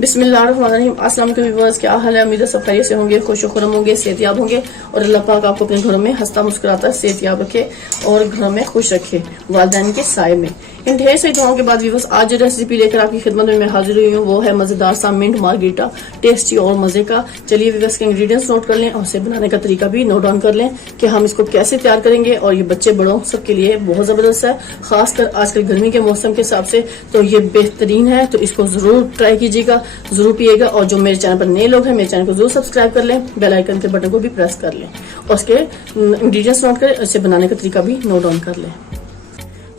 बिस्मिल्लाहिर्रहमानिर्रहीम। अस्सलाम वालेकुम व्यूअर्स, क्या हाल है? उम्मीद है सब खैरियत से होंगे, खुश खुरम होंगे, सेहतयाब होंगे और अल्लाह पाक आपको अपने घरों में हंसता मुस्कुराता सेहतयाब रखे और घरों में खुश रखे, वालिदैन के साए में। इन ढेर सारी दुआओं के बाद व्यूअर्स, आज जो रेसिपी लेकर आपकी खिदमत में मैं हाजिर हुई हूँ वो है मजेदार सा मिंट मार्गरीटा, टेस्टी और मजे का। चलिए व्यूअर्स के इंग्रेडिएंट्स नोट कर लें और इसे बनाने का तरीका भी नोट डाउन कर लें कि हम इसको कैसे तैयार करेंगे। और ये बच्चे बड़ों सबके लिए बहुत जबरदस्त है, खासकर आजकल गर्मी के मौसम के हिसाब से तो ये बेहतरीन है। तो इसको जरूर ट्राई कीजिएगा, जरूर पिएगा। और जो मेरे चैनल पर नए लोग हैं, मेरे चैनल को जरूर सब्सक्राइब कर लें, बेल आइकन के बटन को भी प्रेस कर लें और उसके इंग्रेडिएंट्स नोट करें, इसे बनाने का तरीका भी नोट डाउन कर लें।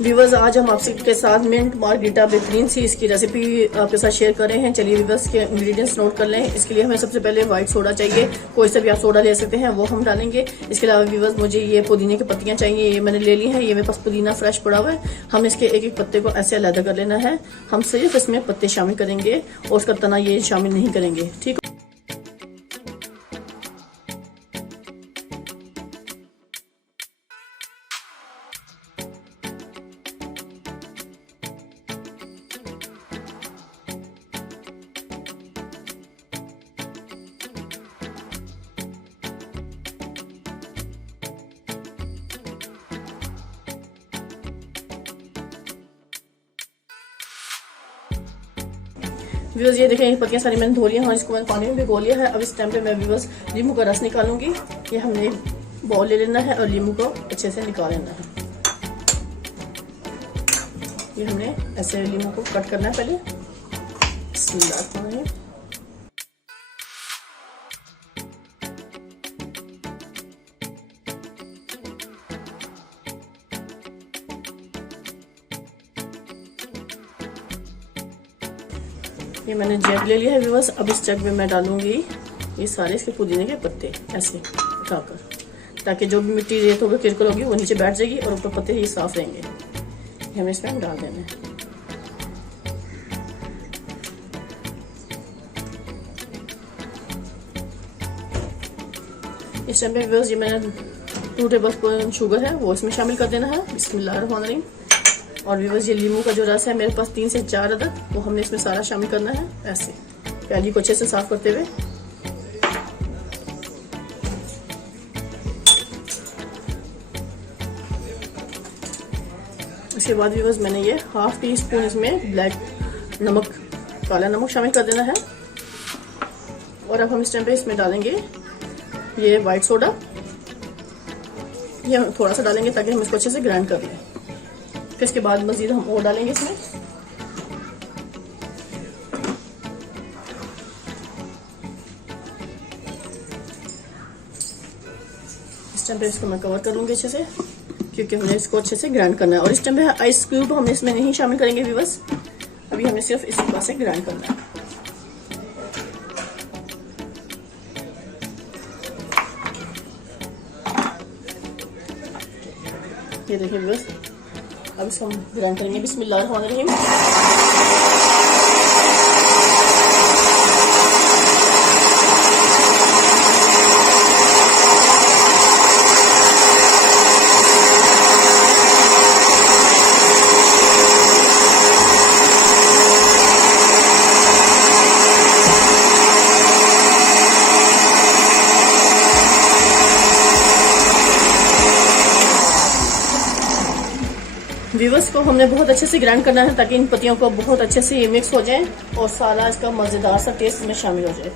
व्यूवर्स, आज हम आपसे के साथ मिंट मार्गरीटा बेहतरीन सी इसकी रेसिपी आपके साथ शेयर कर रहे हैं। चलिए व्यूवर्स के इंग्रेडिएंट्स नोट कर लें। इसके लिए हमें सबसे पहले व्हाइट सोडा चाहिए, कोई सा भी आप सोडा ले सकते हैं, वो हम डालेंगे। इसके अलावा व्यूवर्स मुझे ये पुदीने की पत्तियां चाहिए, ये मैंने ले ली है। ये मेरे पास पुदीना फ्रेश पड़ा हुआ है। हम इसके एक एक पत्ते को ऐसे अलग कर लेना है। हम सिर्फ इसमें पत्ते शामिल करेंगे और उसका तना ये शामिल नहीं करेंगे, ठीक है। व्यूअर्स ये देखें, पत्तियां सारी मैंने धो लिया है और इसको मैंने पानी में भिगो लिया है। अब इस टाइम पे मैं व्यूअर्स लींबू का रस निकालूंगी। ये हमने बाउल ले लेना है और लींबू को अच्छे से निकाल लेना है। ये हमने ऐसे लींबू को कट करना है पहले। बिस्मिल्लाह। ये मैंने जग ले लिया है व्यूअर्स। अब इस जग में मैं डालूंगी ये सारे इसके पुदीने के पत्ते ऐसे उठाकर, ताकि जो भी मिट्टी रेत होगी किरकल होगी वो नीचे बैठ जाएगी और ऊपर पत्ते ये साफ रहेंगे। ये हमें इसमें डाल देना है। इस टाइम पे व्यूअर्स ये मैंने 2 टेबलस्पून शुगर है वो इसमें शामिल कर देना है। बिस्मिल्लाहिर्रहमानिर्रहीम। और व्यूअर्स ये लींबू का जो रस है मेरे पास 3 से 4 अदद, वो हमने इसमें सारा शामिल करना है। ऐसे प्याली को अच्छे से साफ करते हुए। इसके बाद व्यूअर्स मैंने ये ½ टीस्पून इसमें ब्लैक नमक, काला नमक शामिल कर देना है। और अब हम इस टाइम पे इसमें डालेंगे ये व्हाइट सोडा। ये हम थोड़ा सा डालेंगे ताकि हम इसको अच्छे से ग्राइंड कर लें। फिर इसके बाद मजीद हम और डालेंगे इसमें। इस टाइम पे इसको मैं कवर कर लूंगी अच्छे से, क्योंकि हमने इसको अच्छे से ग्राइंड करना है। और इस टाइम पे आइस क्यूब हम इसमें नहीं शामिल करेंगे व्यूअर्स, अभी हमें सिर्फ इस तरह से ग्राइंड करना है। ये देखिए व्यूअर्स, अब इसको हम ग्राइंड करेंगे। बिस्मिल्लाहिर्रहमानिर्रहीम। व्यूअर्स को हमने बहुत अच्छे से ग्राइंड करना है ताकि इन पत्तियों को बहुत अच्छे से ये मिक्स हो जाए और सारा इसका मजेदार सा टेस्ट में शामिल हो जाए।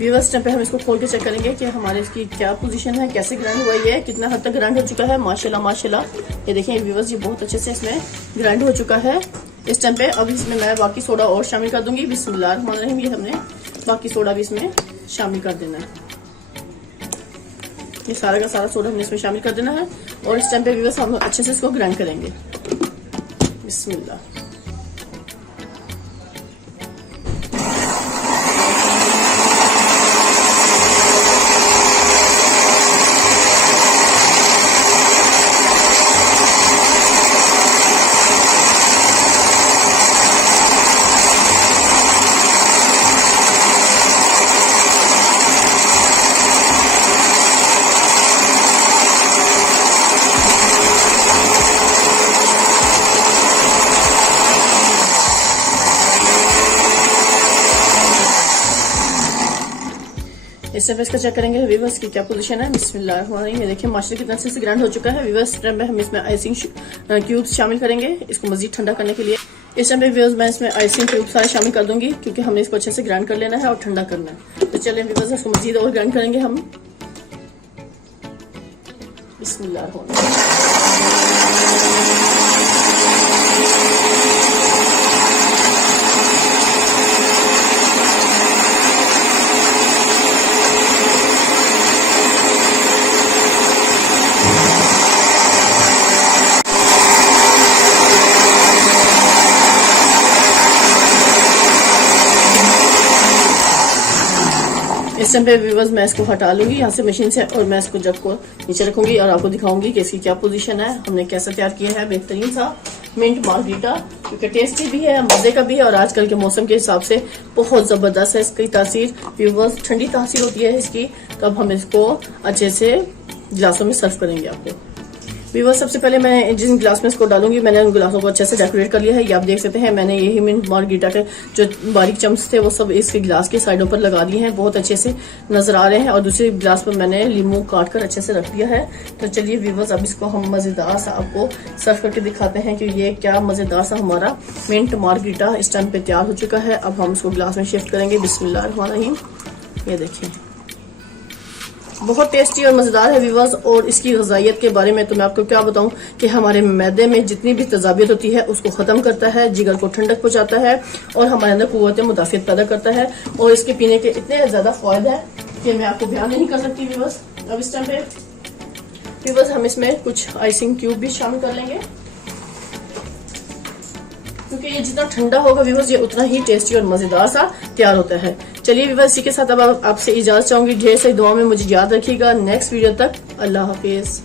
व्यूअर्स टाइम पे हम इसको खोल के चेक करेंगे कि हमारे इसकी क्या पोजीशन है, कैसे ग्राइंड हुआ ये, कितना हद तक ग्राइंड हो चुका है। माशाल्लाह माशाल्लाह, ये देखिए व्यूअर्स, ये बहुत अच्छे से इसमें ग्राइंड हो चुका है। इस टाइम पे अब इसमें मैं बाकी सोडा और शामिल कर दूंगी। बिस्मिल्लाहिर्रहमानिर्रहीम। ये हमने बाकी सोडा भी इसमें शामिल कर देना है। ये सारा का सारा सोडा हमने इसमें शामिल कर देना है और इस टाइम पे भी बस हम अच्छे से इसको ग्राइंड करेंगे। बिस्मिल्लाह। इससे इसका चेक करेंगे वीवर्स की क्या पोजीशन है। बिस्मिल्लाहिर्रहमानिर्रहीम। ये देखिए माशाल्लाह कितना अच्छे से ग्राइंड हो चुका है वीवर्स। इस टाइम पे हम इसमें आइसिंग क्यूब्स शामिल करेंगे इसको मजीद ठंडा करने के लिए। इस टाइम पे वीवर्स मैं इसमें आइसिंग क्यूब्स सारे शामिल कर दूंगी क्योंकि हमने इसको अच्छे से ग्राइंड कर लेना है और ठंडा करना है। तो चलिए वीवर्स इसको मजीद और ग्राइंड करेंगे हम। बिस्मिल्लाहिर्रहमानिर्रहीम। इस टाइम पे व्यूअर्स मैं इसको हटा लूंगी यहाँ से मशीन से और मैं इसको जग को नीचे रखूंगी और आपको दिखाऊंगी कि इसकी क्या पोजीशन है, हमने कैसे तैयार किया है बेहतरीन सा मिंट मार्गरीटा, क्योंकि टेस्टी भी है, मजे का भी है और आजकल के मौसम के हिसाब से बहुत जबरदस्त है इसकी तासीर। व्यूअर्स ठंडी तासीर होती है इसकी। तब हम इसको अच्छे से गिलासों में सर्व करेंगे आपको। व्यूअर्स सबसे पहले मैं जिन गिलास में इसको डालूंगी मैंने उन गिलासों को अच्छे से डेकोरेट कर लिया है। ये आप देख सकते हैं मैंने यही मिंट मार्गरीटा के जो बारीक चम्स थे वो सब इसके गिलास के साइडों पर लगा दिए हैं, बहुत अच्छे से नजर आ रहे हैं। और दूसरे गिलास पर मैंने लीमू काट कर अच्छे से रख दिया है। तो चलिए व्यूअर्स अब इसको हम मजेदार सा आपको सर्व करके दिखाते हैं कि ये क्या मजेदार सा हमारा मिंट मार्गरीटा इस टाइम पे तैयार हो चुका है। अब हम इसको गिलास में शिफ्ट करेंगे। बिस्मिल्लाहिर्रहमानिर्रहीम। ये देखिए बहुत टेस्टी और मजेदार है व्यूअर्स। और इसकी ग़िज़ाइयत के बारे में तो मैं आपको क्या बताऊं कि हमारे मैदे में जितनी भी तेज़ाबियत होती है उसको खत्म करता है, जिगर को ठंडक पहुंचाता है और हमारे अंदर कुव्वत मुदाफ़ियत पैदा करता है। और इसके पीने के इतने ज्यादा फायदे हैं कि मैं आपको बयान नहीं कर सकती व्यूअर्स। अब इस टाइम पे व्यूअर्स हम इसमें कुछ आइसिंग क्यूब भी शामिल कर लेंगे क्योंकि ये जितना ठंडा होगा व्यूअर्स ये उतना ही टेस्टी और मजेदार सा तैयार होता है। चलिए व्यूअर्स इसी के साथ अब आपसे इजाजत चाहूंगी। ढेर सारी दुआ में मुझे याद रखिएगा। नेक्स्ट वीडियो तक अल्लाह हाफिज।